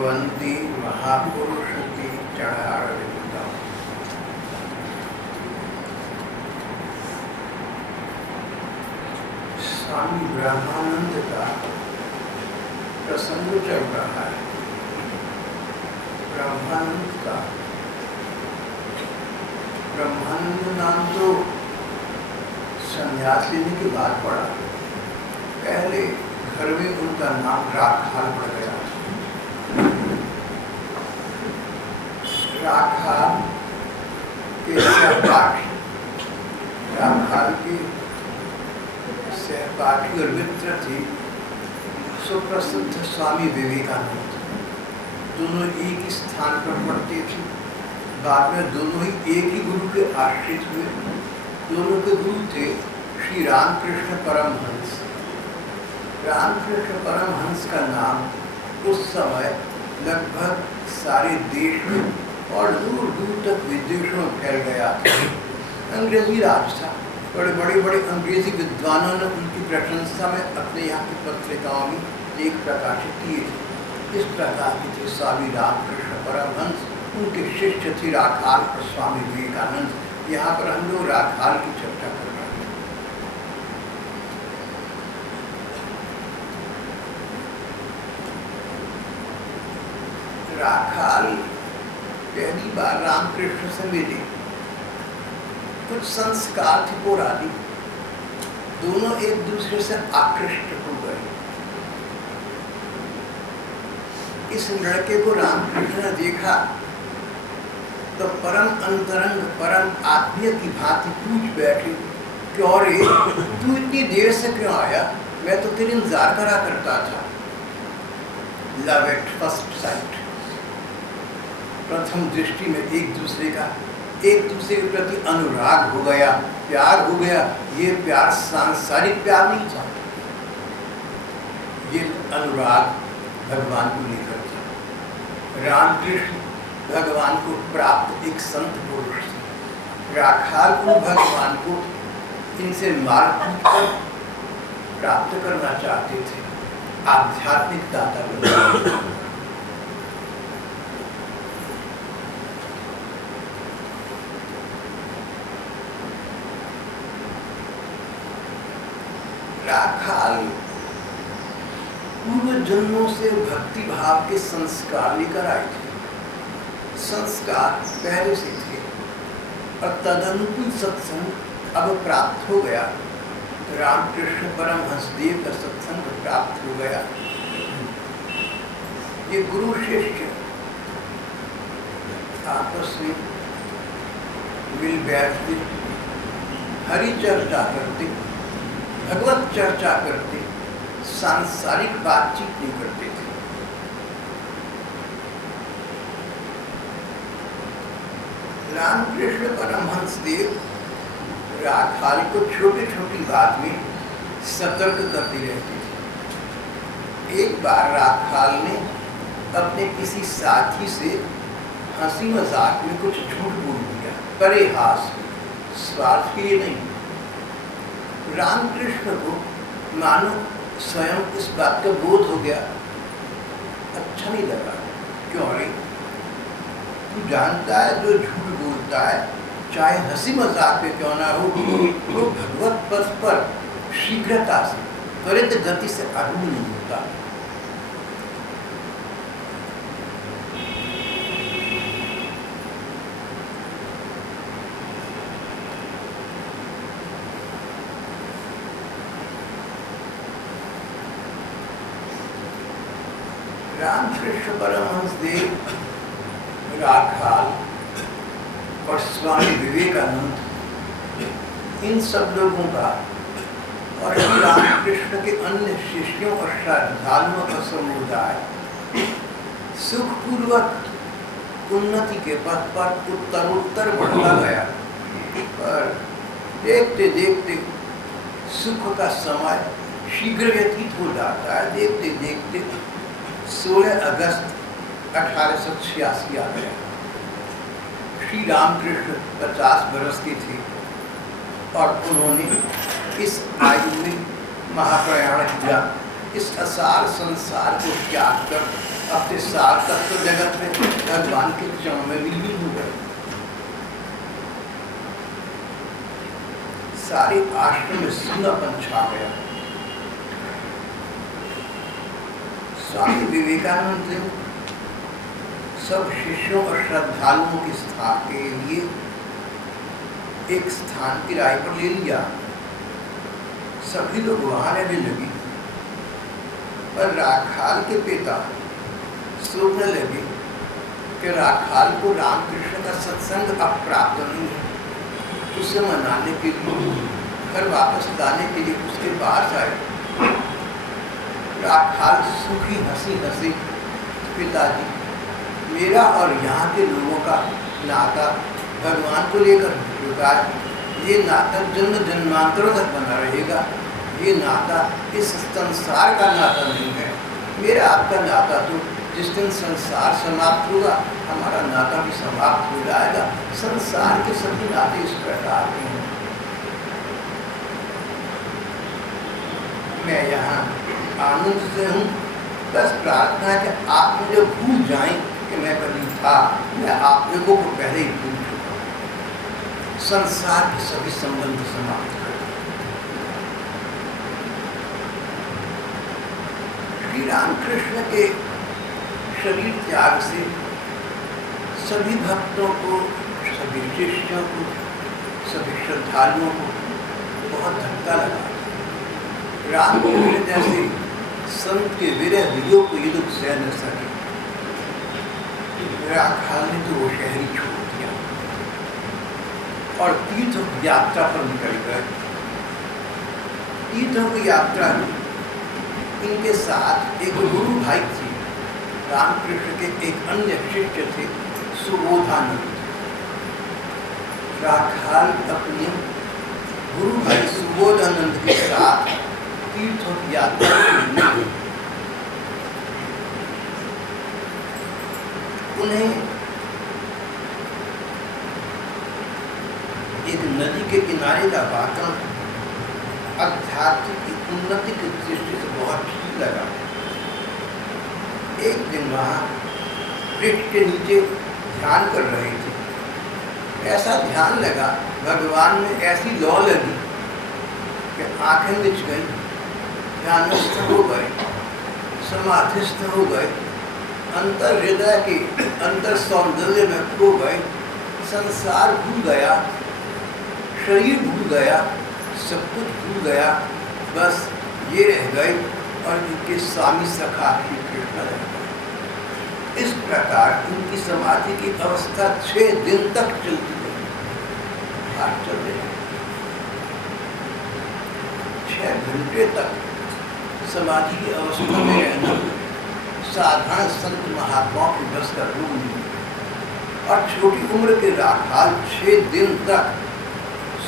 कुर्वन्ति महापुरुष की चढ़ाविता। स्वामी ब्रह्मानंद का प्रसंग चल रहा है। ब्रह्मानंद नाम तो संन्यास लेने के बाद पड़ा। पहले घर में उनका नाम राखाल पड़ गया। राखाल के सहपाठी और मित्र थे सुप्रसिद्ध स्वामी विवेकानंद। दोनों एक ही स्थान पर पढ़ते थे। बाद में दोनों ही एक ही गुरु के आश्रित हुए। दोनों के गुरु थे श्री रामकृष्ण परमहंस। रामकृष्ण परमहंस का नाम उस समय लगभग सारे देश में और दूर दूर तक विदेशों में फैल गया था। अंग्रेजी राज था। बड़े अंग्रेजी विद्वानों ने उनकी प्रशंसा में अपने यहाँ की पत्रिकाओं में लेख प्रकाशित किए थे। इस प्रकार के थे स्वामी रामकृष्ण परमहंस। उनके शिष्य थे राखाल और स्वामी विवेकानंद। यहाँ पर हम लोग राखाल की चर्चा कर रहे हैं। राखाल पहली बार रामकृष्ण से मिले। कुछ संस्कार थे पुरानी। दोनों एक दूसरे से आकृष्ट हो गए। इस लड़के को रामकृष्ण ने देखा तो परम अंतरंग परम आत्मीय की भांति पूछ बैठे, क्यों रे तू इतनी देर से क्यों आया? मैं तो तेरे इंतजार करा करता था। लव एट फर्स्ट साइट, प्रथम दृष्टि में एक दूसरे के प्रति अनुराग हो गया, प्यार हो गया। ये प्यार सांसारिक प्यार नहीं था। ये अनुराग भगवान को लेकर था। रामकृष्ण भगवान को प्राप्त एक संत पुरुष थे। राखाल को भगवान को इनसे मार्ग प्राप्त करना चाहते थे। आध्यात्मिक दाता बनना। राखाल पूर्व जन्मों से भक्ति भाव के संस्कार लेकर आए थे। संस्कार पहले से थे और तदनुकूल सत्संग अब प्राप्त हो गया। रामकृष्ण परमहंस देव का सत्संग प्राप्त हो गया। ये गुरु शिष्य आपस में मिल बैठते, हरि चर्चा करते, भगवत चर्चा करते, सांसारिक बातचीत नहीं करते थे। रामकृष्ण परमहंस देव राखाल को छोटी छोटी बात में सतर्क करते रहते थे। एक बार राखाल ने अपने किसी साथी से हंसी मजाक में कुछ झूठ बोल दिया, परिहास में, स्वार्थ के लिए नहीं। रामकृष्ण को मानो स्वयं इस बात का बोध हो गया। अच्छा नहीं लगा। क्यों रे तू जानता है जो झूठ बोलता है, चाहे हंसी मजाक में क्यों ना हो, वो भगवत पथ पर शीघ्रता से त्वरित गति से आरूढ़ नहीं होता। रामकृष्ण परमहंस देव, राखाल और स्वामी विवेकानंद, इन सब लोगों का और श्री रामकृष्ण के अन्य शिष्यों और श्रद्धालुओं का समुदाय सुखपूर्वक उन्नति के पथ पर उत्तरोत्तर बढ़ता गया। पर देखते देखते सुख का समय शीघ्र व्यतीत हो जाता है। देखते देखते 16 अगस्त 1886 आ गया। श्री रामकृष्ण 50 बरस के थे और उन्होंने इस आयु में महाप्रयाण किया। इस असार संसार को त्याग कर अपने साथ तत्व जगत में भगवान के चरण में विलीन हो गए। सारे आश्रम में सूनापन छा गया। स्वामी विवेकानंद ने सब शिष्यों और श्रद्धालुओं के स्थान के लिए एक स्थान किराए पर ले लिया। सभी लोग वहां रहने लगे, पर राखाल के पिता सोचने लगे कि राखाल को रामकृष्ण का सत्संग अब प्राप्त नहीं है। उसे मनाने के लिए, घर वापस लाने के लिए उसके पास आए। राखाल सुखी हंसी हंसी, पिताजी, मेरा और यहाँ के लोगों का नाता भगवान को लेकर जुड़ा है। ये नाता जन्म जन्मांतरों तक बना रहेगा। ये नाता इस संसार का नाता नहीं है। मेरा आपका नाता तो जिस दिन संसार समाप्त होगा, हमारा नाता भी समाप्त हो जाएगा। संसार के सभी नाते इस प्रकार के हैं। मैं यहाँ आनंद से हूँ। बस प्रार्थना है कि आप मुझे भूल जाएं कि मैं कभी था। मैं आप लोगों को पहले ही भूल चुका हूँ। संसार के सभी संबंध समाप्त कर श्री रामकृष्ण के शरीर त्याग से सभी भक्तों को, सभी शिष्यों को, सभी श्रद्धालुओं को बहुत धक्का लगा। रामकृष्ण जैसे संत के विरह वियोग को ये लोग सह न सके। राखाल ने तो वो शहर ही छोड़ दिया और तीर्थ यात्रा पर निकल गए। तीर्थों की यात्रा में इनके साथ एक गुरु भाई थे। रामकृष्ण के एक अन्य शिष्य थे, सुबोधानंद। राखाल अपने गुरु भाई सुबोधानंद के साथ तीर्थों की यात्रा में उन्हें एक नदी के किनारे का वातावरण आध्यात्मिक उन्नति की दृष्टि से बहुत ठीक लगा। एक दिन वहाँ वृक्ष के नीचे ध्यान कर रहे थे। ऐसा ध्यान लगा, भगवान में ऐसी लौ लगी कि आंखें मिच गई, ध्यानस्थ हो गए, समाधिस्थ हो गए, अंतर हृदय के अंतर सौंदर्य में खो गए। संसार भूल गया, शरीर भूल गया, सब कुछ भूल गया। बस ये रह गए और उनके स्वामी सखा श्री कृष्ण रह गए। इस प्रकार उनकी समाधि की अवस्था 6 दिन तक चलती रही। आश्चर्य, 6 घंटे तक समाधि की अवस्था में रहना साधारण संत महात्माओं के बस का रूप नहीं। और छोटी उम्र के राखाल 6 दिन तक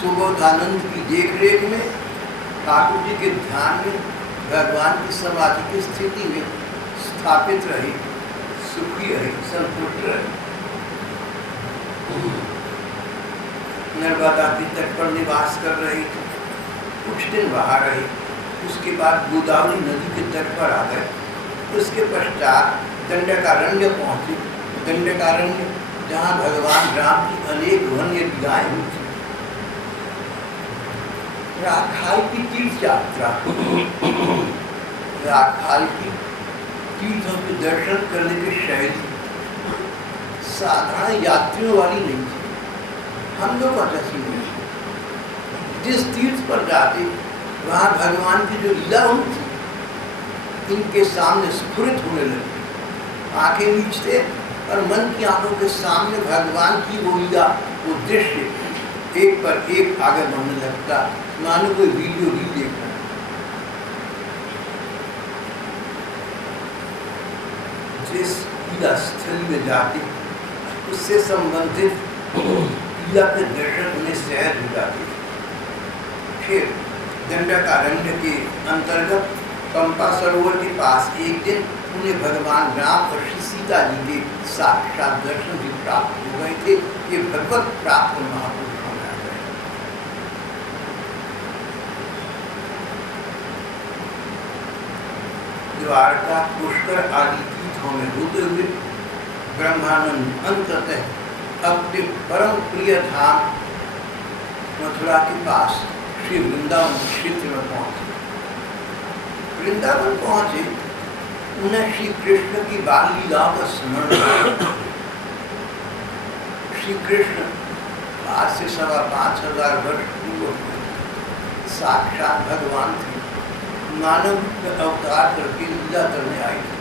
सुबोधानंद की देखरेख में, ठाकुर जी के ध्यान में, भगवान की समाधि की स्थिति में स्थापित रहे, सुखी रहे, संतुष्ट रहे। नर्मदा के तट पर निवास कर रहे थे। कुछ दिन वहाँ रहे, उसके बाद गोदावरी नदी के तट पर आ गए। उसके पश्चात दंडकारण्य पहुँचे। दंडकारण्य जहाँ भगवान राम की अनेक वन्य लीलाएं हुई थी। राखाल की तीर्थ यात्रा, राखाल की तीर्थों के दर्शन करने की शैली साधारण यात्रियों वाली नहीं थी, हम लोग जैसी नहीं थी। जिस तीर्थ पर जाते वहाँ भगवान की जो लीला होती इनके सामने स्फुरित होने लगी। आंखें नीचते और मन की आंखों के सामने भगवान की वो लीला, वो दृश्य एक पर एक आगे बढ़ने लगता, मानो कोई वीडियो ही देख रहा है। जिस लीला स्थल में जाते उससे संबंधित लीला के दर्शन उन्हें सहज हो जाते। फिर दंडकारण्य के अंतर्गत पंपा सरोवर के पास एक दिन उन्हें भगवान राम और श्री सीता जी के साक्षात दर्शन भी प्राप्त हो गए थे। ये भगवत प्राप्त महापुरुष होना है। द्वारका, पुष्कर आदि तीर्थों में होते हुए ब्रह्मानंद अंततः अपने परम प्रिय धाम मथुरा के पास श्री वृंदावन क्षेत्र में पहुंचे। वृंदावन पहुंचे, उन्हें श्री कृष्ण की बाल लीलाओं का स्मरण हुआ। श्री कृष्ण आज से 5,500 वर्ष पूर्व साक्षात भगवान थे, मानव में अवतार करके लीला करने आए थे।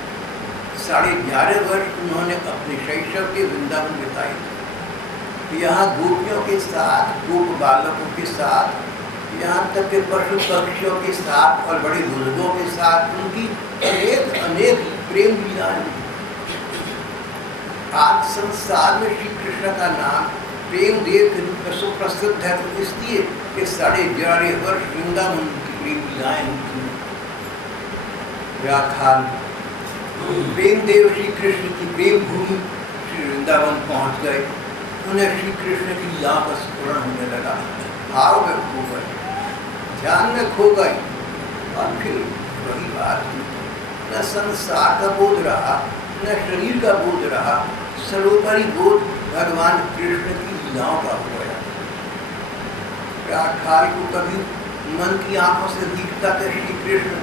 11.5 वर्ष उन्होंने अपने शैशव के वृंदावन बिताए थे। यहाँ गोपियों के साथ, गोप बालकों के साथ, यहाँ तक के पशु पक्षियों के साथ और बड़े बुजुर्गों के साथ उनकी अनेक प्रेम लीलाएं। आज संसार में श्री कृष्ण का नाम प्रेम देव के रूप में सुप्रसिद्ध है, तो इसलिए कि 11.5 वर्ष वृंदावन की प्रेम लीलाएं होती हैं। व्याख्यान प्रेम देव श्री कृष्ण की प्रेम भूमि श्री वृंदावन पहुंच गए। उन्हें श्री कृष्ण की लीला का स्मरण होने लगा, भाव में खो गए, ध्यान में खो गए। और फिर वही बात, न संसार का बोध रहा, न शरीर का बोध रहा, सर्वोपरि बोध भगवान कृष्ण की लीलाओं का हो गया। व्याख्यान को कभी मन की आंखों से दिखता था श्री कृष्ण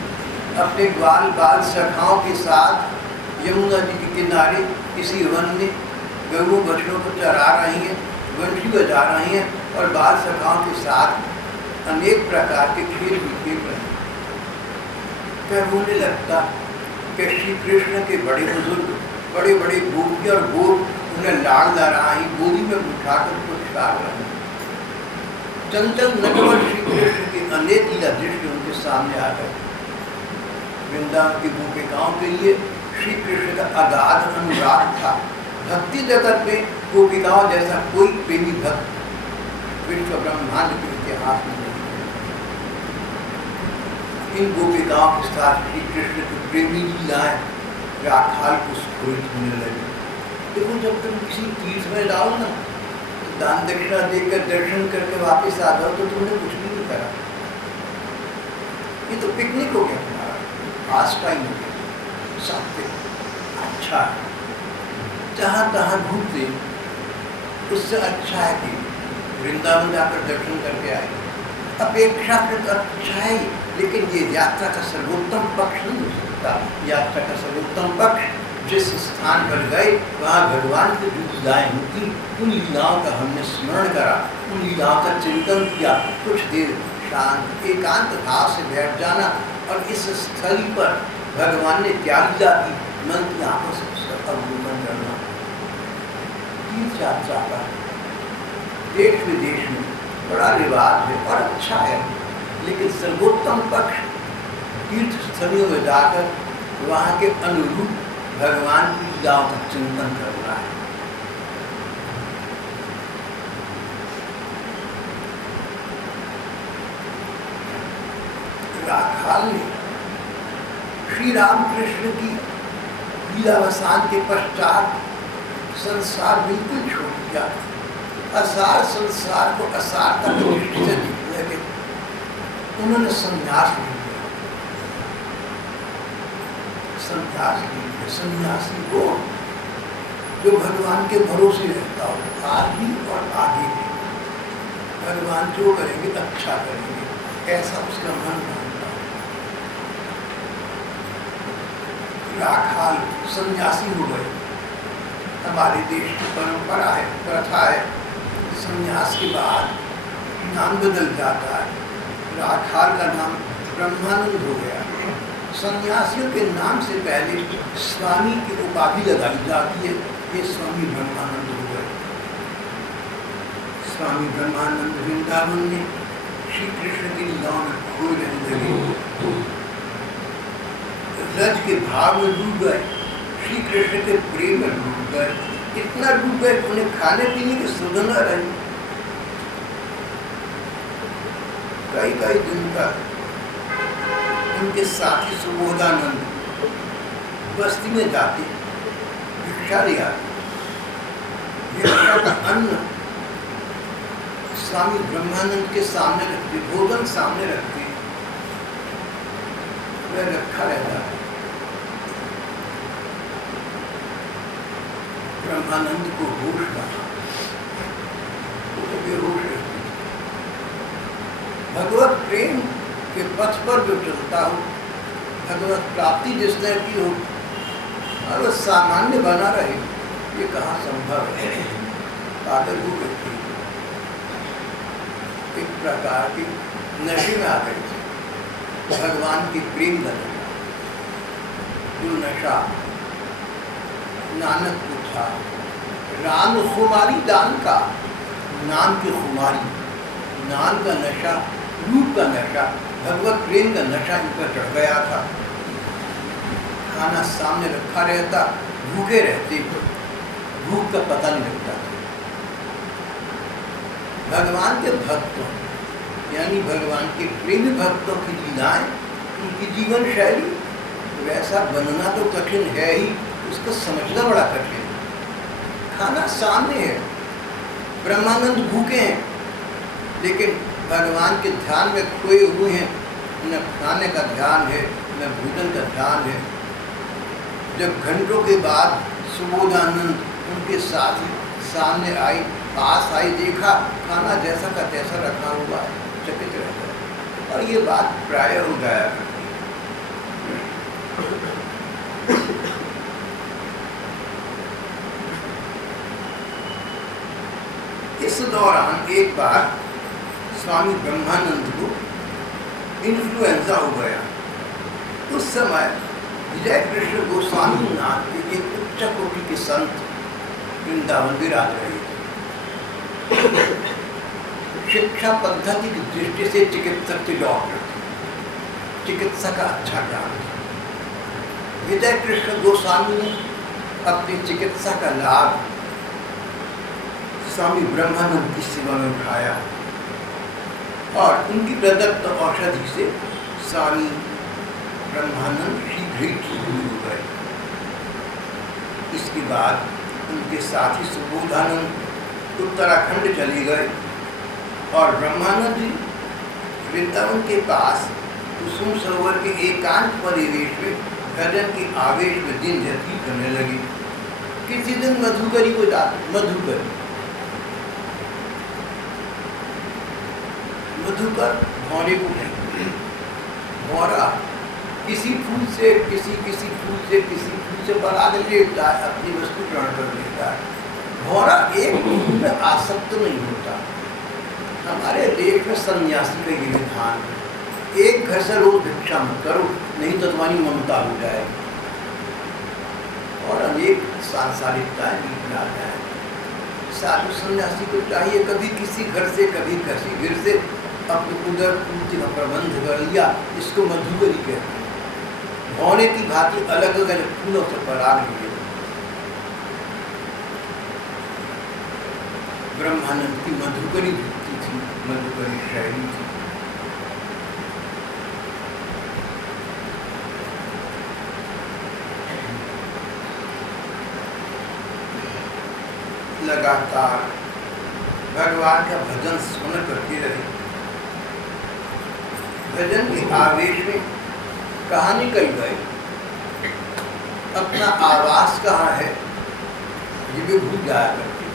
अपने ग्वाल बाल सखाओं के साथ यमुना जी के किनारे किसी वन में गऊ बछड़ों को चरा रही हैं, बंशी बजा रही हैं और बाल सखाओं के साथ अनेक प्रकार के खेल भी खेल रहे हैं। फिर होने लगता कि श्री कृष्ण के बड़े बुजुर्ग, बड़े बड़े गोपी और गोप उन्हें लाड़ ला रहा है, गोदी में उठाकर पुरस्कार रहे हैं। चंचल नटवर श्री कृष्ण के अनेक लीला दृश्य उनके सामने आ गए। वृंदावन की गोपिकाओं के लिए श्री कृष्ण का अगाध अनुराग था। भक्ति जगत में गोपिकाओं जैसा कोई प्रेमी भक्त विश्व ब्रह्मांड के इतिहास में नहीं है। इन गोपिकाओं के साथ श्री कृष्ण की प्रेमी लीलाएं व्याख्याल को स्फुरित होने लगी। देखो, जब तुम किसी तीर्थ में जाओ ना, तो दान दक्षिणा देकर दर्शन करके वापस आ जाओ तो तुमने कुछ भी नहीं करा। ये तो पिकनिक हो गया तुम्हारा, आज टाइम हो गया, सब अच्छा है। जहाँ तहाँ घूमते, उससे अच्छा है कि वृंदावन जाकर दर्शन करके आए। अपेक्षाकृत अच्छा है, लेकिन ये यात्रा का सर्वोत्तम पक्ष नहीं हो सकता। यात्रा का सर्वोत्तम पक्ष जिस स्थान पर गए वहाँ भगवान की जो लीलाएं होती, उन लीलाओं का हमने स्मरण करा, उन लीलाओं का चिंतन किया। कुछ देर शांत एकांत भाव से बैठ जाना और इस स्थल पर भगवान ने क्या लीला की, मन की आंखों से अवलोकन करना। तीर्थ यात्रा का देश विदेश में बड़ा रिवाज है और अच्छा है, लेकिन सर्वोत्तम पक्ष तीर्थ स्थलियों में जाकर वहाँ के अनुरूप भगवान की लीलाओं का चिंतन करना है। राखाल ने श्री रामकृष्ण की लीलावसान के पश्चात संसार बिल्कुल छोड़ दिया। असार संसार को असारता की दृष्टि से देखने लगे। उन्होंने संन्यास ले लिया। संन्यास ले लिया। सन्यासी को जो भगवान के भरोसे रहता हो, आज भी और आगे भी भगवान जो करेंगे अच्छा करेंगे, ऐसा उसका मन मानता है। राखाल सन्यासी हो गए। हमारे देश की परंपरा है, प्रथा है, संन्यास के बाद नाम बदल जाता है। राखाल का नाम ब्रह्मानंद हो गया। सन्यासियों के नाम से पहले स्वामी की उपाधि लगाई जाती है। ये स्वामी ब्रह्मानंद हो गए। स्वामी ब्रह्मानंद वृंदावन में श्री कृष्ण की लीलाओं में खोए रहने लगे। रज के भाव में डूब गए, श्री कृष्ण के प्रेम में डूब गए। इतना डूब गए उन्हें खाने पीने की सुध न रही। कई कई दिन तक उनके साथी सुबोधानंद बस्ती में जाते, भिक्षा ले आते। भिक्षा का अन्न स्वामी ब्रह्मानंद के सामने रखते, भोजन सामने रखते, वह रखा रहता है। ब्रह्मानंद को होश बना, वो तो बेहोश रहते। भगवत प्रेम के पथ पर जो चलता हो, भगवत प्राप्ति जिसने की हो, अगर सामान्य बना रहे, ये कहाँ संभव है? पागल हो गए थे, एक प्रकार की नशे में आ गए थे, भगवान की प्रेम का नशा, जो नशा नानक को था, राम खुमारी दान का, नाम की खुमारी, नाम का नशा, रूप का नशा, भगवत प्रेम का नशा इन पर चढ़ गया था। खाना सामने रखा रहता, भूखे रहते, भूख का पता नहीं लगता था। भगवान के भक्तों यानी भगवान के प्रेमी भक्तों की लीलाएं, उनकी जीवन शैली, वैसा बनना तो कठिन है ही, उसको समझना बड़ा कठिन है। खाना सामने है, ब्रह्मानंद भूखे हैं, लेकिन भगवान के ध्यान में खोए हुए हैं, न खाने का ध्यान है न भोजन का ध्यान है। जब घंटों के बाद सुबोधानंद उनके साथ सामने आई, पास आई, देखा खाना जैसा का तैसा रखा हुआ है, चकित रह गए। और ये बात प्राय हो जाया करती है। इस दौरान एक बार स्वामी ब्रह्मानंद को इन्फ्लुएंजा हो गया। उस समय विजय कृष्ण गोस्वामी नाथ के एक उच्च कोटि के संत वृंदावन विराज रहे थे। शिक्षा पद्धति की दृष्टि से चिकित्सक के डॉक्टर थे, चिकित्सा का अच्छा ज्ञान था। विजय कृष्ण गोस्वामी ने अपनी चिकित्सा का लाभ स्वामी ब्रह्मानंद की सेवा में उठाया और उनकी प्रदत्त औषधि से स्वामी ब्रह्मानंद शीघ्र ही ठीक हो गए। इसके बाद उनके साथी सुबोधानंद उत्तराखंड चले गए और ब्रह्मानंद जी वृंदावन के पास कुसुम सरोवर के एकांत परिवेश में भजन के आवेश में दिन व्यतीत करने लगे। किसी दिन मधुकरी को जाते, मधुकर भौरे को नहीं, भौरा किसी फूल से किसी फूल से पराग लेता है, अपनी वस्तु ग्रहण कर लेता है। भौरा एक फूल में आसक्त नहीं होता। हमारे देश में सन्यासी का ये विधान है, एक घर से रोज भिक्षा मत करो, नहीं तो तुम्हारी ममता हो जाए। और अनेक सांसारिकताएं बीच में आ जाए। साधु सन्यासी को चाहिए कभी किसी घर से कभी किसी घर से अपने उदर पूर्ति का प्रबंध कर लिया, इसको मधुकरी कहते हैं। भौरे की भांति अलग अलग फूलों से पराग लिए। ब्रह्मानंद की मधुकरी वृत्ति थी, मधुकरी शैली थी। लगातार भगवान का भजन सुन करती रही। भजन के आवेश में कहाँ निकल गए, अपना आवास कहाँ है ये भी भूल जाया करते।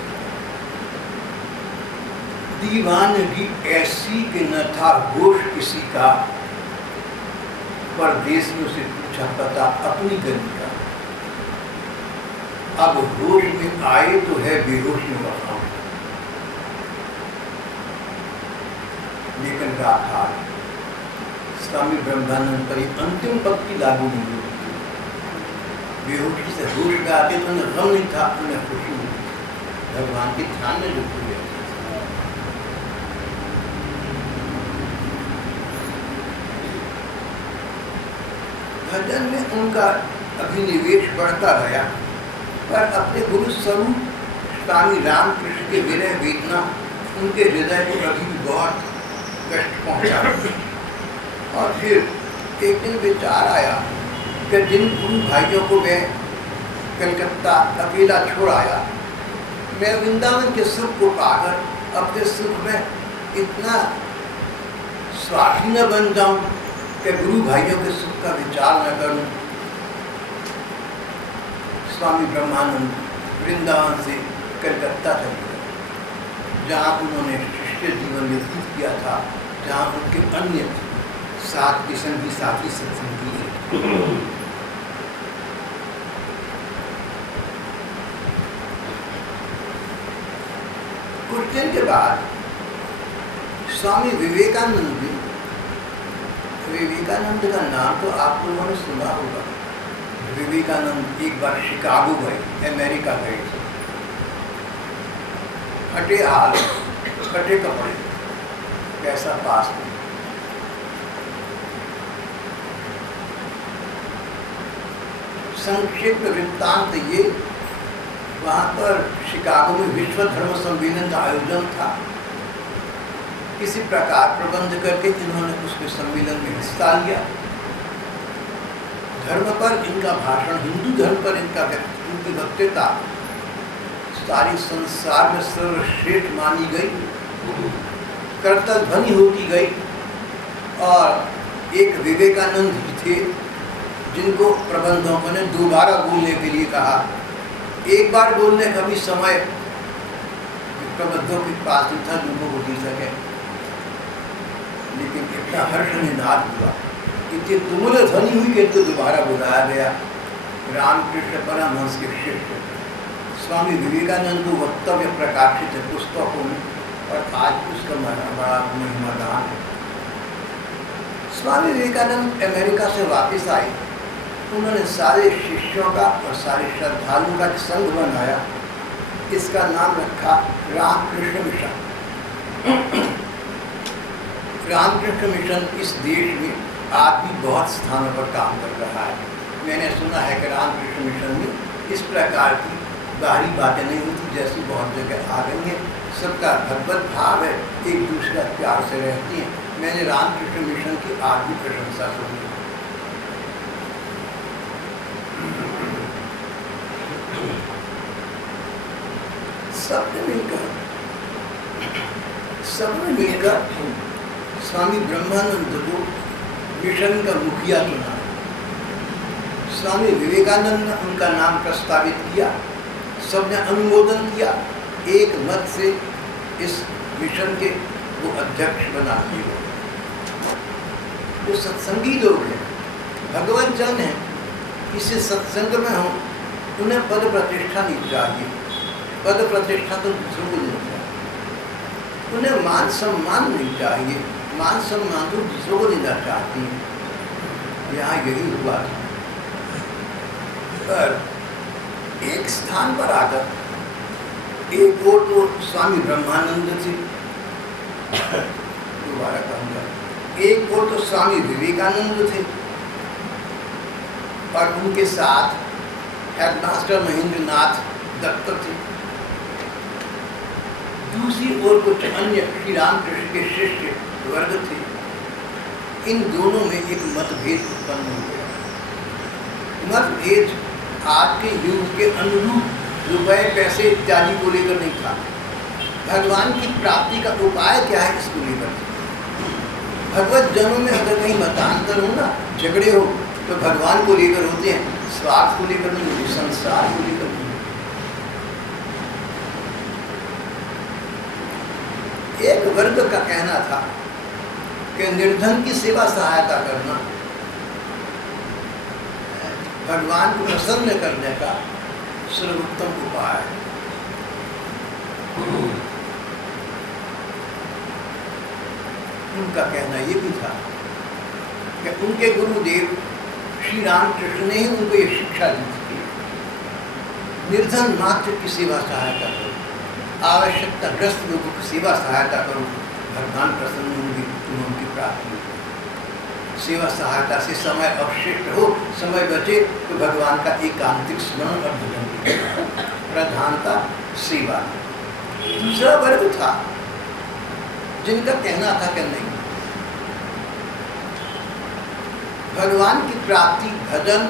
दीवानगी ऐसी कि न था होश किसी का, परदेसियों से पूछा पता अपनी गली का। अब होश में आए तो है बेहोश में वहां, लेकिन गाथा स्वामी ब्रह्मानंद पर अंतिम पंक्ति लागू नहीं होती। बेहोशी से होश में आते तो उन्हें गम नहीं था, उन्हें खुशी नहीं थी। भगवान के ध्यान में जो हुए भजन में उनका अभिनिवेश बढ़ता गया, पर अपने गुरु स्वरूप स्वामी रामकृष्ण के विनय वेदना उनके हृदय को कभी भी बहुत कष्ट पहुंचा। और फिर एक दिन विचार आया कि जिन गुरु भाइयों को मैं कलकत्ता अकेला छोड़ आया, मैं वृंदावन के सुख को पाकर अपने सुख में इतना स्वार्थी न बन जाऊं कि गुरु भाइयों के सुख का विचार न करूं। स्वामी ब्रह्मानंद वृंदावन से कलकत्ता चले गए, जहाँ उन्होंने शिष्य जीवन व्यतीत किया था, जहाँ उनके अन्य 7 किस्म की साथी सत्संगी है। कुछ दिन के बाद स्वामी विवेकानंद का नाम तो आप लोगों ने सुना होगा। विवेकानंद एक बार शिकागो गए, अमेरिका गए थे। फटे हाल, फटे कपड़े, कैसा पास नहीं। संक्षिप्त वृत्तांत ये, वहाँ पर शिकागो में विश्व धर्म सम्मेलन का आयोजन था। किसी प्रकार प्रबंध करके इन्होंने उसके सम्मेलन में हिस्सा लिया। धर्म पर इनका भाषण, हिंदू धर्म पर इनकी वक्तृता सारी संसार में सर्वश्रेष्ठ मानी गई, करतल ध्वनि होती गई। और एक विवेकानंद जी थे जिनको प्रबंधकों ने दोबारा बोलने के लिए कहा। एक बार बोलने का भी समय प्रबंधकों के पास नहीं था जिनको वो दी सके, लेकिन इतना हर्ष निनाद हुआ, इतनी तुमुल ध्वनि हुई कि इनको दोबारा बुलाया गया। रामकृष्ण परमहंस के शिष्य स्वामी विवेकानंद को वक्तव्य प्रकाशित है पुस्तकों में, और आज उसका बड़ा महिमादान है। स्वामी विवेकानंद अमेरिका से वापस आए, उन्होंने सारे शिष्यों का और सारे श्रद्धालुओं का एक संघ बनाया। इसका नाम रखा रामकृष्ण मिशन। रामकृष्ण मिशन इस देश में आज भी बहुत स्थानों पर काम कर रहा है। मैंने सुना है कि रामकृष्ण मिशन में इस प्रकार की बाहरी बातें नहीं होती जैसी बहुत जगह आ गई हैं। सबका भगवत भाव है, एक दूसरे का प्यार से रहती हैं। मैंने रामकृष्ण मिशन की आज भी प्रशंसा सुनी। सबने मिलकर स्वामी ब्रह्मानंद को मिशन का मुखिया चुना। स्वामी विवेकानंद ने उनका नाम प्रस्तावित किया, सबने अनुमोदन किया। एक मत से इस मिशन के वो अध्यक्ष बना दिए। वो सत्संगी लोग हैं, भगवत जन हैं, इसे सत्संग में हों, उन्हें पद प्रतिष्ठा नहीं चाहिए। पद प्रतिष्ठा तो दूसरों को नहीं चाहिए, उन्हें मान सम्मान नहीं चाहिए। मान सम्मान तो दूसरों को देना चाहती है। यहाँ यही हुआ था। पर एक स्थान पर आकर एक और तो स्वामी ब्रह्मानंद थे, दोबारा कहूँगा, एक और तो स्वामी विवेकानंद थे, और उनके साथ हेडमास्टर महेंद्रनाथ दत्त थे। दूसरी ओर कुछ अन्य श्री रामकृष्ण के शिष्य वर्ग थे। इन दोनों में एक मतभेद उत्पन्न हो गया। मतभेद आज के युग के अनुरूप रुपए पैसे इत्यादि को लेकर नहीं था। भगवान की प्राप्ति का उपाय क्या है इसको लेकर। भगवत जनों में अगर कहीं मतांतर हो ना, झगड़े हो, तो भगवान को लेकर होते हैं, स्वार्थ को लेकर नहीं होते, संसार को लेकर नहीं। एक वर्ग का कहना था कि निर्धन की सेवा सहायता करना भगवान को प्रसन्न करने का सर्वोत्तम उपाय है। उनका कहना ये भी था कि उनके गुरुदेव श्री रामकृष्ण ने ही उनको ये शिक्षा दी थी, निर्धन मात्र की सेवा सहायता करो, आवश्यकताग्रस्त लोगों की सेवा सहायता करो, भगवान प्रसन्न होंगे, तुम्हें उनकी प्राप्ति होगी। सेवा सहायता से समय अवशिष्ट हो, समय बचे तो भगवान का एकांतिक स्मरण और भजन प्रधानता सेवा। दूसरा वर्ग था जिनका कहना था कि नहीं, भगवान की प्राप्ति भजन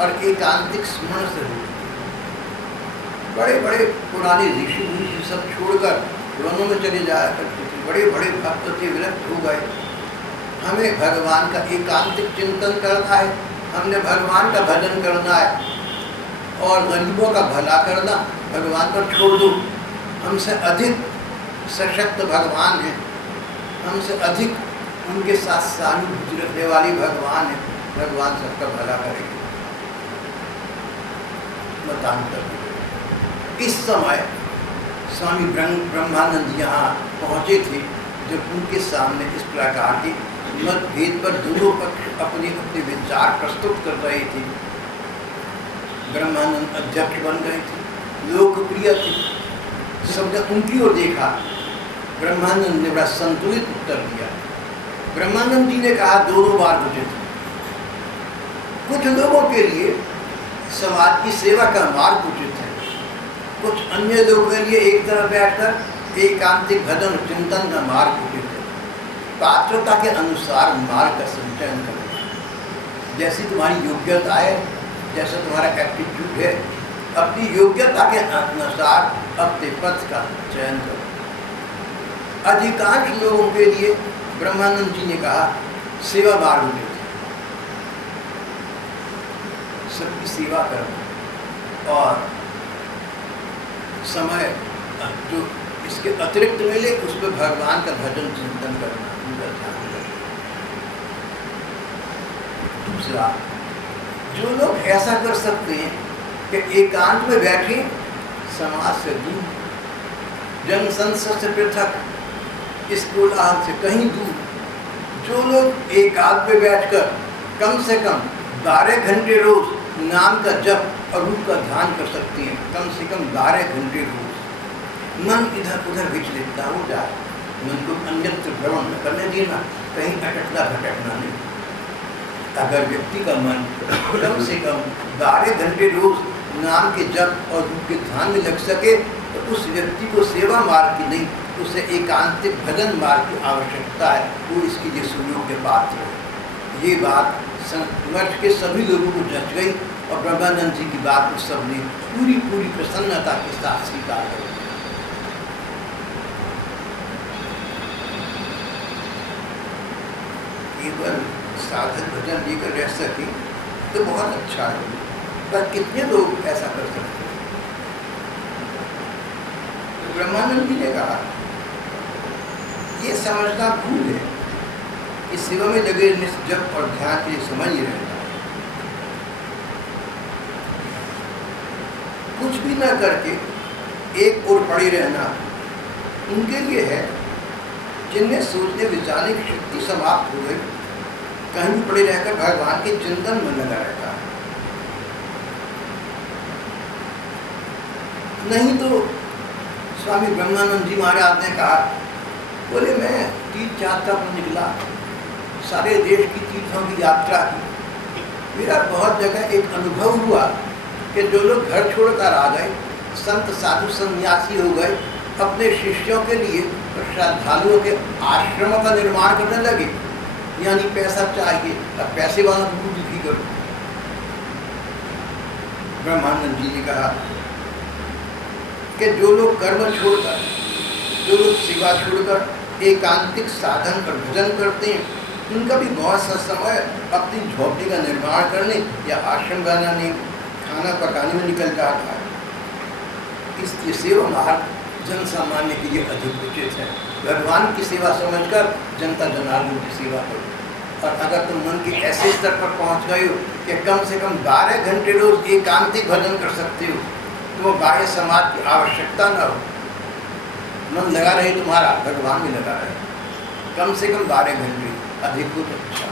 और एकांतिक स्मरण से होती। बड़े बड़े पुराने ऋषि मुनि सब छोड़कर वनों में चले जाया करते थे, बड़े बड़े भक्त थे, विरक्त हो गए। हमें भगवान का एकांतिक चिंतन करना है, हमने भगवान का भजन करना है, और गरीबों का भला करना भगवान पर छोड़ दो। हमसे अधिक सशक्त भगवान है, हमसे अधिक उनके साथ सहानुभूति रखने वाली भगवान है। भगवान सबका भला करेंगे। मतांतर इस समय स्वामी ब्रह्मानंद यहाँ पहुँचे थे जब उनके सामने इस प्रकार के मतभेद पर दोनों पक्ष अपने अपने विचार प्रस्तुत कर रहे थे। ब्रह्मानंद अध्यक्ष बन गए थे, लोकप्रिय थे, सबने उनकी ओर देखा। ब्रह्मानंद ने बड़ा संतुलित उत्तर दिया। ब्रह्मानंद जी ने कहा दोनों बार उचित है। कुछ लोगों के लिए समाज की सेवा का मार्ग उचित है, कुछ अन्य लोगों के लिए एक तरफ बैठकर एकांतिक भजन चिंतन का मार्ग उचित है। पात्रता के अनुसार मार्ग का संचयन करें। जैसी तुम्हारी योग्यता है, जैसा तुम्हारा एप्टीट्यूड है, अपनी योग्यता के अनुसार अपने पथ का चयन करो। अधिकांश लोगों के लिए ब्रह्मानंद जी ने कहा सेवा मार्ग उचित है, सबकी सेवा करना और समय जो इसके अतिरिक्त मिले उस पर भगवान का भजन चिंतन करना, उनका ध्यान करना। दूसरा, जो लोग ऐसा कर सकते हैं कि एकांत में बैठे समाज से दूर, जनसंसद से पृथक, इस कोलाहल से कहीं दूर, जो लोग एकांत में बैठकर कम से कम 12 घंटे रोज नाम का जप और रूप का ध्यान कर सकते हैं, कम से कम 12 घंटे रोज। मन इधर उधर विचलित हो जाए, मन को अन्यत्र भ्रमण न करने देना, कहीं अटकना भटकना नहीं। अगर व्यक्ति का मन कम से कम 12 घंटे रोज नाम के जप और रूप के ध्यान में लग सके तो उस व्यक्ति को सेवा मार्ग की नहीं, उसे एकांतिक भजन मार्ग की आवश्यकता है। वो इसके लिए सुयोग्य पात्र है। ये बात वर्ष के सभी लोगों को जच गई और ब्रह्मानंद जी की बात को सबने पूरी पूरी प्रसन्नता के साथ स्वीकार कर। केवल साधन भजन लेकर रह सके तो बहुत अच्छा है, पर कितने लोग ऐसा कर सकते हैं? तो ब्रह्मानंद जी ने कहा ये समझना भूल है कि सेवा में लगे जप और ध्यान के लिए समय ही रहता है। कुछ भी न करके एक ओर पड़े रहना उनके लिए है जिनमें सोचने विचारने की शक्ति समाप्त हो गई, कहीं भी पड़े रहकर भगवान के चिंतन में लगा रहता है। नहीं तो स्वामी ब्रह्मानंद जी महाराज ने कहा, बोले मैं तीर्थ यात्रा पर निकला, सारे देश की तीर्थों की यात्रा की। मेरा बहुत जगह एक अनुभव हुआ कि जो लोग घर छोड़कर आ गए, संत साधु सन्यासी हो गए, अपने शिष्यों के लिए और श्रद्धालुओं के आश्रमों का निर्माण करने लगे। यानी पैसा चाहिए, अब पैसे वाला गुरु दुखी करो। ब्रह्मानंद जी ने कहा कि जो लोग कर्म छोड़कर, जो लोग सेवा छोड़कर एकांतिक साधन पर भजन करते हैं, उनका भी बहुत सा समय अपनी झोपड़ी का निर्माण करने या आश्रम बनाने, खाना पकाने में निकल जाता है। इसलिए सेवा मार्ग जन सामान्य के लिए अधिक उचित है। भगवान की सेवा समझकर जनता जनार्दन की सेवा करो। और अगर तुम मन के ऐसे स्तर पर पहुंच गए हो कि कम से कम 12 घंटे रोज एकांतिक भजन कर सकते हो, तो बाह्य समाज की आवश्यकता न हो, मन लगा रहे तुम्हारा, भगवान भी लगा रहे, कम से कम 12 घंटे, अधिक हो तो अच्छा।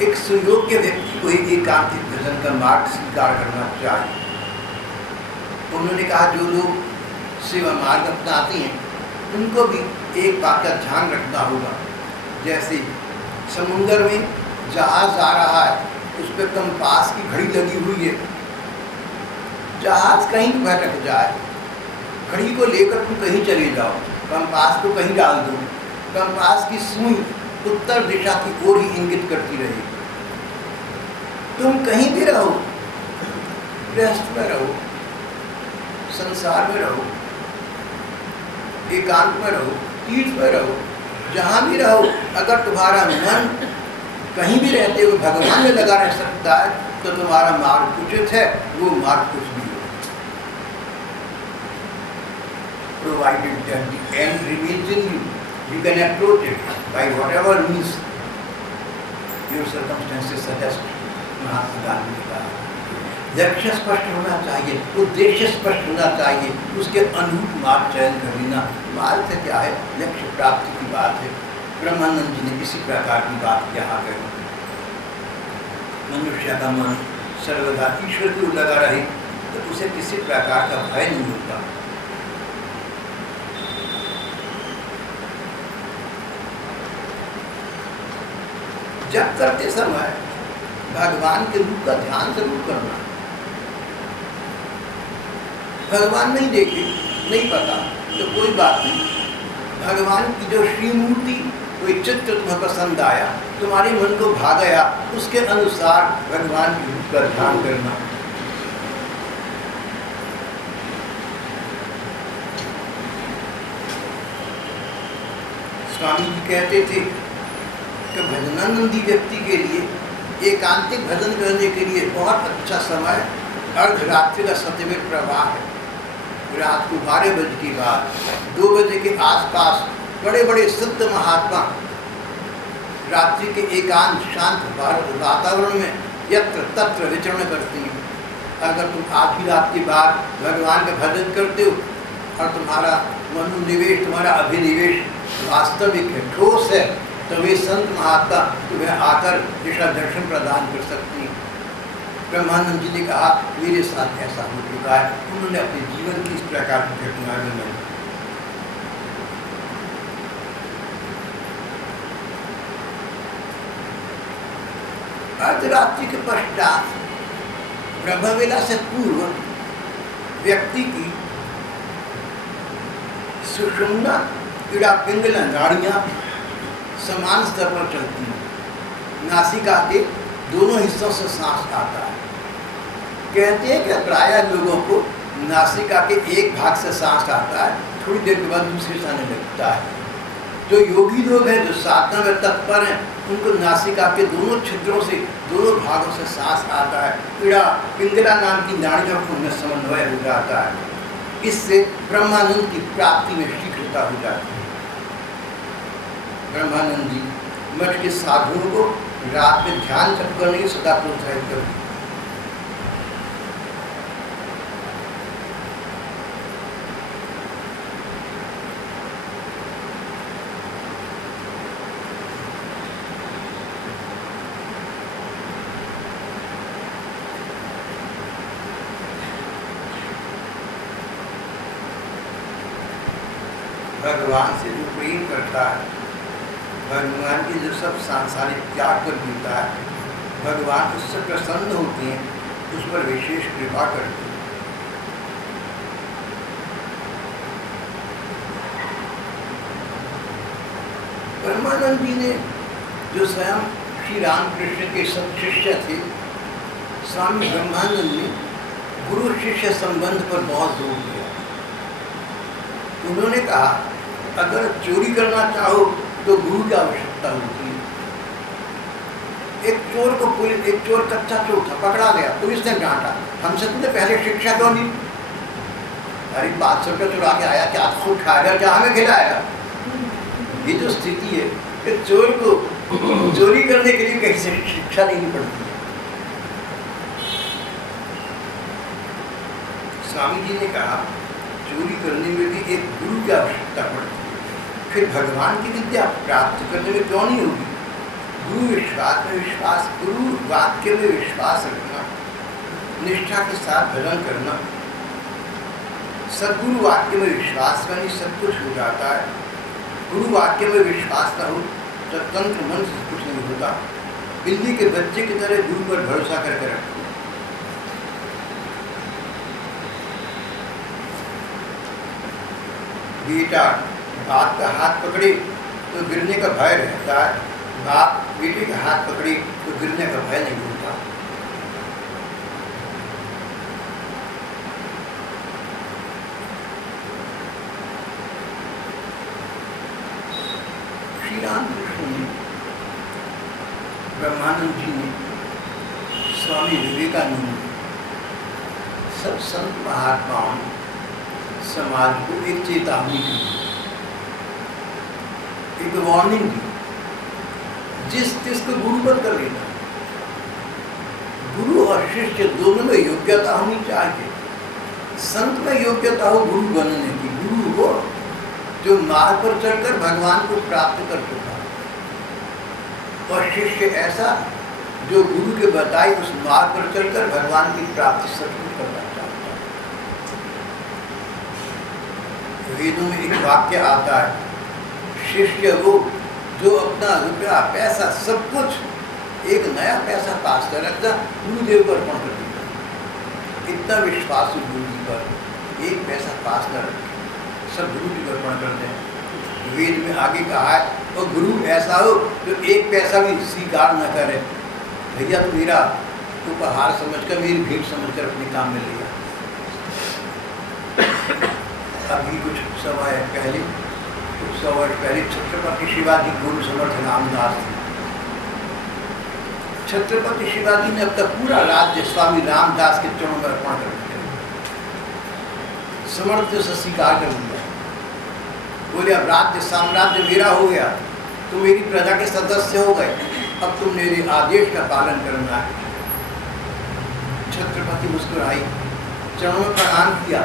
एक सुयोग्य व्यक्ति को ही एकांतिक भजन का मार्ग स्वीकार करना चाहिए। उन्होंने कहा जो लोग सेवा मार्ग अपनाते हैं उनको भी एक बात का ध्यान रखना होगा। जैसे समुंदर में जहाज आ रहा है, उस पर कंपास की घड़ी लगी हुई है, जहाज कहीं भटक जाए, घड़ी को लेकर तुम कहीं चले जाओ, कंपास को कहीं डाल दो, कंपास की सुई उत्तर दिशा की ओर ही इंगित करती रहेगी। तुम कहीं भी रहो, गृहस्थ में रहो, संसार में रहो, एकांत में रहो, तीर्थ में रहो, जहाँ भी रहो, अगर तुम्हारा मन कहीं भी रहते हुए भगवान में लगा रह सकता है तो तुम्हारा मार्ग उचित है, वो मार्ग कुछ भी हो, provided that the end remains in you. You can approach it by whatever means your circumstances suggest. Mahatma Gandhi ने कहा लक्ष्य स्पष्ट होना चाहिए, उद्देश्य स्पष्ट होना चाहिए, उसके अनुरूप मार्ग चयन कर लेना। मार्ग से क्या है, लक्ष्य प्राप्ति की बात है। ब्रह्मानंद जी ने इसी प्रकार की बात यहाँ कही। मनुष्य का मन सर्वदा ईश्वर की ओर लगा रहे तो उसे किसी प्रकार का भय नहीं होता। जब करते समय भगवान के रूप का ध्यान जरूर करना। भगवान नहीं देखे, नहीं पता तो कोई बात नहीं। भगवान की जो श्री मूर्ति, कोई चित्र तुम्हें पसंद आया, तुम्हारे मन को भा गया, उसके अनुसार भगवान के रूप का ध्यान करना। स्वामी जी कहते थे कि भजनानंदी व्यक्ति के लिए एकांतिक भजन करने के लिए बहुत अच्छा समय अर्धरात्रि का सत्यवेद प्रवाह है। रात को 12 बजे के बाद 2 बजे के आसपास बड़े बड़े सिद्ध महात्मा रात्रि के एकांत शांत वातावरण में यत्र तत्र विचरण करती हैं। अगर तुम आधी रात के बाद भगवान का भजन करते हो और तुम्हारा मनोनिवेश, तुम्हारा अभिनिवेश वास्तविक है, ठोस है, तो वे संत महात्मा तुम्हें आकर दिशा दर्शन प्रदान कर सकती हैं। ब्रह्मानंद जी ने कहा मेरे साथ ऐसा हो चुका है। उन्होंने अपने जीवन की इस प्रकार की घटना बनाई। अर्धरात्रि के पश्चात ब्रह्मवेला से पूर्व व्यक्ति की सुषुम्ना, इड़ा, पिंगला नाड़ियाँ समान स्तर पर चलती हैं। नासिका के दोनों हिस्सों से सांस आता है। कहते हैं कि प्रायः लोगों को नासिका के एक भाग से सांस आता है, थोड़ी देर के बाद दूसरे से आने लगता है। जो योगी लोग हैं, जो साधना में तत्पर हैं, उनको नासिका के दोनों छिद्रों से, दोनों भागों से सांस आता है। इड़ा, पिंगला नाम की नाड़ियों को उनमें समन्वय हो जाता है। इससे ब्रह्मानंद की प्राप्ति में शीघ्रता हो जाती है। ब्रह्मानंद जी मठ के साधुओं को रात में ध्यान जप करने की सदा प्रोत्साहित करते। भगवान से जो प्रेम करता है, भगवान की जो सब सांसारिक त्याग कर देता है, भगवान उससे प्रसन्न होते हैं, उस पर विशेष कृपा करते हैं। ब्रह्मानंद जी ने जो स्वयं श्री रामकृष्ण के सत्शिष्य थे, स्वामी ब्रह्मानंद ने गुरु शिष्य संबंध पर बहुत जोर दिया। उन्होंने कहा अगर चोरी करना चाहो तो गुरु की आवश्यकता होती है। एक चोर कच्चा चोर था, पकड़ा गया, पुलिस ने डांटा, हमसे तुमने पहले शिक्षा क्यों दी? अरे 500 रुपये चुरा के आया, क्या खुद खाएगा, क्या हमें खिलाएगा? ये जो स्थिति है कि चोर को चोरी करने के लिए कहीं से शिक्षा लेनी पड़ती है। स्वामी जी ने कहा चोरी करने में भी एक गुरु की आवश्यकता पड़ती है। फिर भगवान की विद्या प्राप्त करने में क्यों नहीं होगी? गुरु विश्वास में विश्वास, गुरु वाक्य में विश्वास रखना, निष्ठा के साथ भजन करना, सदगुरु वाक्य में विश्वास करनी, सब कुछ हो जाता है। गुरु वाक्य में विश्वास न हो तो तंत्र मन से कुछ नहीं होता। बिल्ली के बच्चे की तरह गुरु पर भरोसा करके रखो। बेटा बाप का हाथ पकड़े तो गिरने का भय रहता है, बाप बेटे का हाथ पकड़े तो गिरने का भय नहीं होता। श्री रामकृष्ण ने, ब्रह्मानंद जी ने, स्वामी विवेकानंद, सब संत महात्माओं ने समाज को एक चेतावनी दी, एक वार्निंग दी, जिसको गुरु पर कर लेना। गुरु और शिष्य दोनों में योग्यता होनी चाहिए। संत में योग्यता हो गुरु बनने की, गुरु हो जो मार्ग पर चलकर भगवान को प्राप्त कर चुका, और शिष्य ऐसा जो गुरु के बताए उस मार्ग पर चलकर भगवान की प्राप्ति सचमुच करना चाहता है। वेदों में एक वाक्य आता है, शिष्य वो जो अपना रुपया पैसा सब कुछ एक नया पैसा पास कर रखता गुरुदेव को अर्पण कर देता। इतना विश्वास गुरु जी पर, एक पैसा पास न रखे, सब गुरु जी को अर्पण कर दें। वेद में आगे कहा है, और गुरु ऐसा हो जो एक पैसा भी स्वीकार न करे, भैया तो मेरा उपहार समझकर, मेरी भेंट समझकर अपने काम में लिया। अभी कुछ समय पहले, कुछ सौ वर्ष पहले छत्रपति शिवाजी गुरु समर्थ रामदास थे। छत्रपति शिवाजी ने अब तक पूरा राज्य स्वामी रामदास के चरणों में अर्पण कर दिया, समर्थ से स्वीकार कर लिया। बोले अब राज्य साम्राज्य मेरा हो गया, तुम मेरी प्रजा के सदस्य हो गए, अब तुम मेरे आदेश का पालन करना है। छत्रपति मुस्कुराई, चरणों में प्रणाम किया,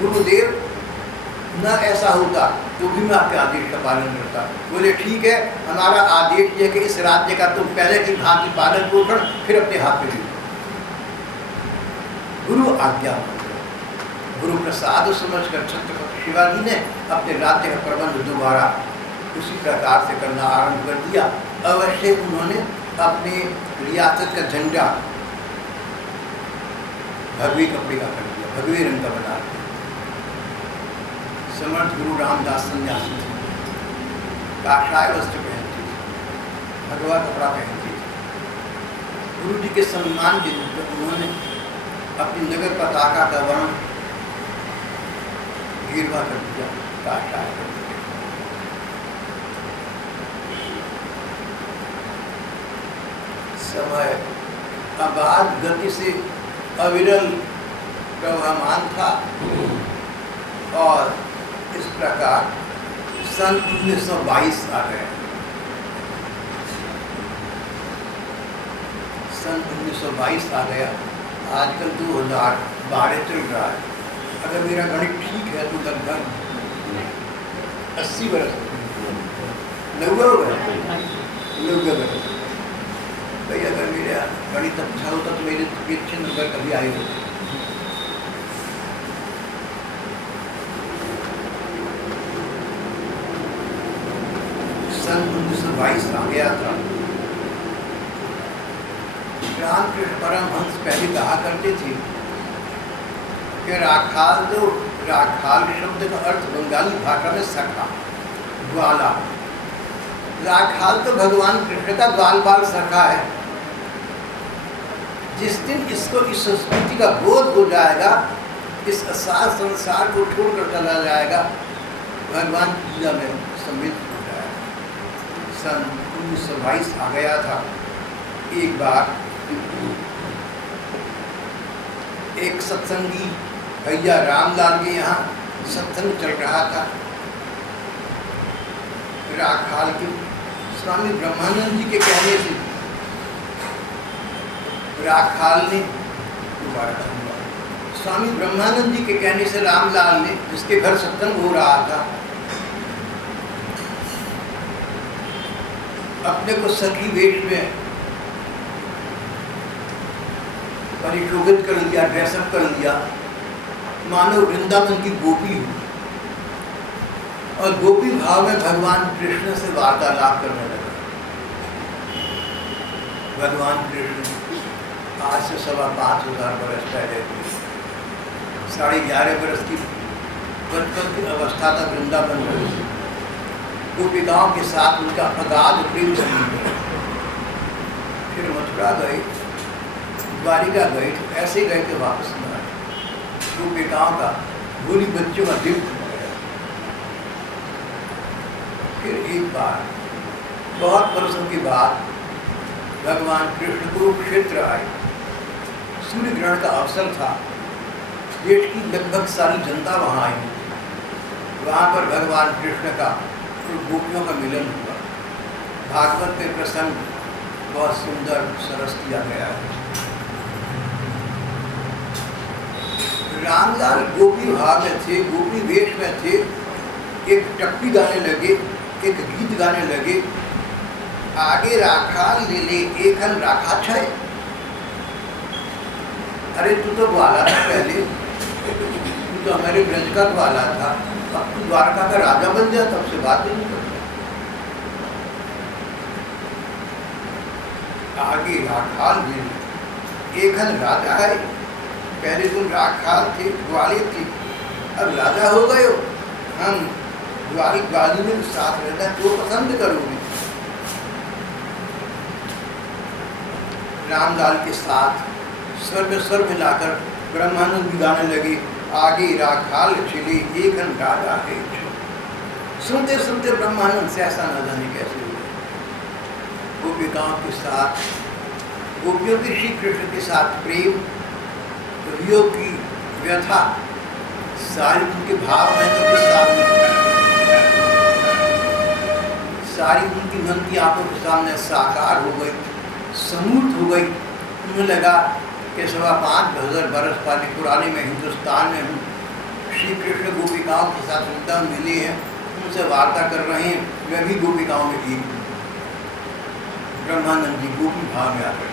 गुरुदेव न ऐसा होता तो भी मैं आपके आदेश का पालन करता। बोले ठीक है, हमारा आदेश है कि इस राज्य का तुम पहले की भांति पालन पोषण फिर अपने हाथ में लो। गुरु आज्ञा, गुरु प्रसाद समझकर छत्रपति शिवाजी ने अपने राज्य का प्रबंध दोबारा उसी प्रकार से करना आरंभ कर दिया। अवश्य उन्होंने अपने रियासत का झंडा भगवे कपड़े का कर दिया, भगवे रंग का बना दिया। समर्थ गुरु रामदास सन्यासी थे, काषाय वस्त्र पहनते थे, भगवा कपड़ा पहनते थे। गुरु जी के सम्मान के रूप में उन्होंने अपनी नगर पताका का वर्ण गिरवा कर दिया, काषाय कर दिया। समय अबाध गति से अविरल प्रवहमान था, और इस प्रकार सन 1922 आ गया। सन 1922 आ गया, आजकल 2012 चल रहा है। अगर मेरा गणित ठीक है तो लगभग 80 वर्ष, 90 वर्ष, भाई अगर मेरा गणित अच्छा होता तो मेरे अच्छे नंबर कभी आए होते। सन 1922 आ गया था। रामकृष्ण परमहंस पहले कहा करते थे कि राखाल, तो राखाल शब्द का अर्थ बंगाली भाषा में सखा, ग्वाला। राखाल तो भगवान कृष्ण का ग्वाल बाल सखा है। जिस दिन इसको इस संस्कृति का बोध हो जाएगा, इस असार संसार को छोड़कर चला जाएगा, भगवान पूजा में सम्मिलित हो जाएगा। सन 1922 आ गया था। एक बार एक सत्संगी भैया रामलाल के यहाँ सत्संग चल रहा था। राखाल के स्वामी ब्रह्मानंद जी के कहने से राखाल ने, स्वामी ब्रह्मानंद जी के कहने से रामलाल ने, जिसके घर सत्संग हो रहा था, अपने को सखी वेश में परिशोभित कर लिया, ड्रेसअप कर लिया, मानो वृंदावन की गोपी हो, और गोपी भाव में भगवान कृष्ण से वार्तालाप करने लगा। भगवान कृष्ण आज से 5,500 बरस पहले, 11.5 बरस की बचपन की अवस्था तक वृंदावन में गोपिकाओं के साथ उनका अगाध प्रेम संबंध है। फिर मथुरा गए, द्वारिका गए, तो ऐसे गए कि वापस न आए। गोपिकाओं का, भोली बच्चों का दिल खुल गया। फिर एक बार बहुत वर्षों के बाद भगवान कृष्ण कुरुक्षेत्र आए, सूर्य ग्रहण का अवसर था। देश की लगभग सारी जनता वहाँ आई। वहाँ पर भगवान कृष्ण का और गोपियों का मिलन हुआ। भागवत में प्रसंग बहुत सुंदर सरस किया गया है। रामलाल गोपी भाव में थे, गोपी वेश में थे। एक टप्पी गाने लगे, एक गीत गाने लगे, आगे राखाल ले ले एकन राखा छय। अरे तू तो ग्वाला था पहले, तू तो हमारे ब्रज का ग्वाला था, अब तू द्वारका का राजा बन जा, तब से बात नहीं करता। आगे राखाल ले ले एकन राजा है। पहले तुम राखाल थे, ग्वाले थे, अब राजा हो गए हो। हम ग्वाली में साथ रहना तो पसंद करोगे। रामलाल के साथ स्वर में स्वर मिलाकर ब्रह्मानंद भी गाने लगे, आगे राखाल चले एकन राजा है। सुनते सुनते ब्रह्मानंद से ऐसा न जाने कैसे हुआ। गोपिकाओं के साथ, गोपियों के श्री कृष्ण के साथ प्रेम, वियोग की व्यथा सारी उनके भाव में तो सारी उनकी मन की आंखों के सामने साकार हो गई, समूर्त हो गई। उन्हें लगा कि 5,500 बरस पुराने में हिंदुस्तान में हूँ, श्री कृष्ण गोपिकाओं के साथ वृंदावन मिले हैं, उनसे वार्ता कर रहे हैं, मैं भी गोपिकाओं में एक हूँ। ब्रह्मानंद जी गोपी भाव में आ गए,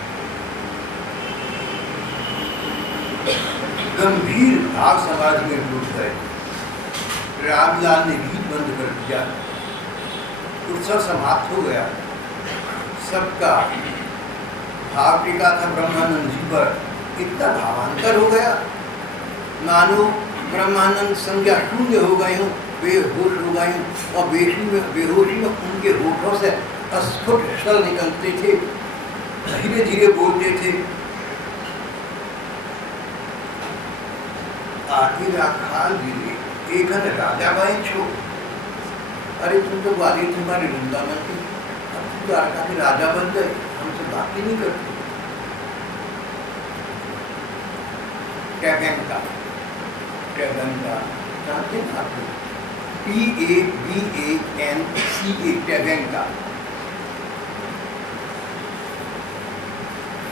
गंभीर भाव समाज में डूब गए। रामलाल ने गीत बंद कर दिया, उत्सव समाप्त हो गया। सबका भाव टिका था ब्रह्मानंद जी पर, इतना भावांतर हो गया मानो ब्रह्मानंद संज्ञा शून्य हो गए हों, बेहोश हो गए हों, और बेहोशी में उनके होठों से अस्फुट स्वर निकलते थे, धीरे धीरे बोलते थे, आगे राखाल गिरे एकन राजा भाई छो। अरे तुम तो ग्वालियर तुम्हारे वृंदावन की, अब तुम द्वारका के राजा बन गए, हमसे बात ही नहीं करते। टैगंका जानते हैं आप? PABANCA टैगंका।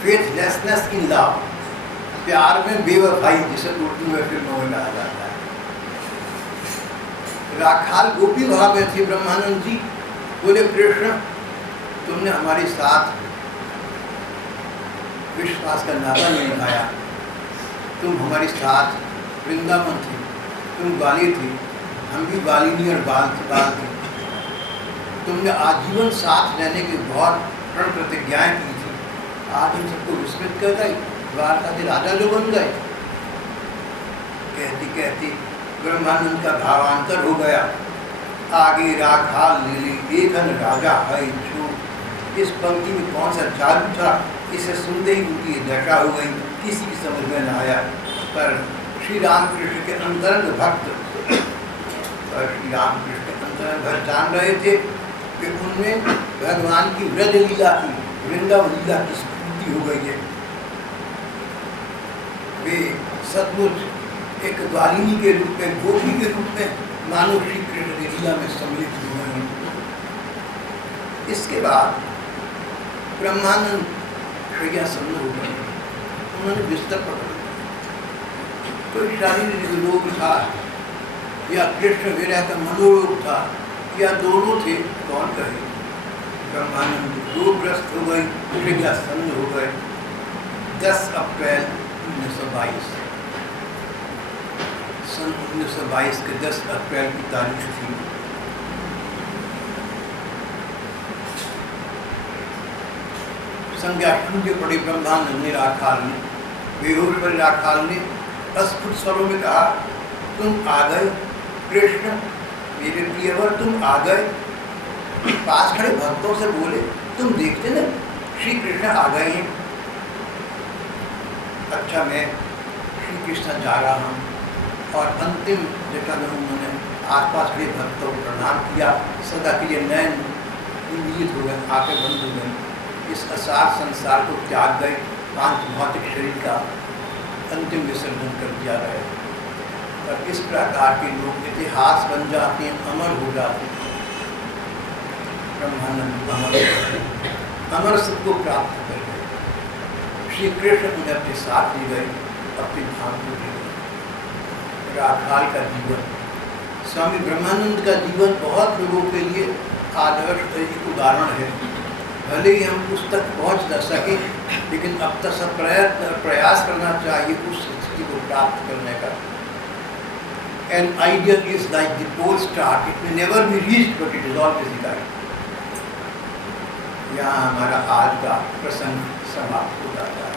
फेथलेसनेस इन लव, प्यार में बेवफाई, जिसे उर्दू में फिल्मों में कहा जाता है। राखाल गोपी भाव में थे ब्रह्मानंद जी। बोले कृष्ण, तुमने हमारे साथ विश्वास का नाता नहीं निभाया। तुम हमारे साथ वृंदावन थे, तुम ग्वालियर थे, हम भी ग्वालिनी और बाल थे। तुमने आजीवन साथ रहने की बहुत प्रण प्रतिज्ञाएं की थी, आज हम सबको विस्मृत कर गए, द्वारका के राजा जो बन गए। कहती कहती ब्रह्मानंद का भावांतर हो गया, आगे राखाल ले ले एकन राजा है छो। इस पंक्ति में कौन सा जादू था, इसे सुनते ही उनकी दशा हो गई, किसी की समझ में न आया। पर श्री रामकृष्ण के अंतरंग भक्त, जान रहे थे कि उनमें भगवान की व्रज लीला की, वृंदावन लीला की स्फूर्ति हो गई है। वे सचमुच एक द्वारिणी के रूप में, गोपी के रूप में मानव श्री कृष्ण की लीला में सम्मिलित हुए हैं। इसके बाद ब्रह्मानंद शय्यासन्न हो गए, उन्होंने बिस्तर पकड़ लिया। कोई शारीरिक रोग था या कृष्ण विरह का मनोरोग था या दोनों थे, कौन कहे। ब्रह्मानंद रोगग्रस्त हो गए, शय्यासन्न हो गए। 10 अप्रैल 1922 सन 1922 के 10 अप्रैल की तारीख थी। संज्ञा शून्य पड़े ब्रह्मानंद ने, राखाल ने, बेहोश पड़े राखाल ने अस्फुट स्वरों में कहा, तुम आ गए कृष्ण, मेरे प्रियवर तुम आ गए। पास खड़े भक्तों से बोले, तुम देखते न श्री कृष्ण आ गए हैं। अच्छा, मैं श्री कृष्ण जा रहा हूँ। और अंतिम जगह में उन्होंने आसपास खड़े भक्तों को प्रणाम किया, सदा के लिए नयन इंगित हो गए, आंखें बंद हो गई, इस असार संसार को त्याग गए, पांच भौतिक शरीर का अंतिम विसर्जन कर दिया गया। और इस प्रकार के लोग इतिहास बन जाते हैं, अमर हो जाते हैं। ब्रह्मानंद अमर सबको प्राप्त कर गए। श्री कृष्ण उन्हें अपने साथ ले गए, अपने धाम को ले गए। राखाल का जीवन, स्वामी ब्रह्मानंद का जीवन बहुत लोगों के लिए आदर्श एक उदाहरण है। भले ही हम उस तक पहुंच न सके, लेकिन अब तक सब प्रयास करना चाहिए उस स्थिति को प्राप्त करने का। An ideal is like the pole star; it may never be reached, but it is always the guide. यहाँ हमारा आज का प्रसंग समाप्त हो जाता है।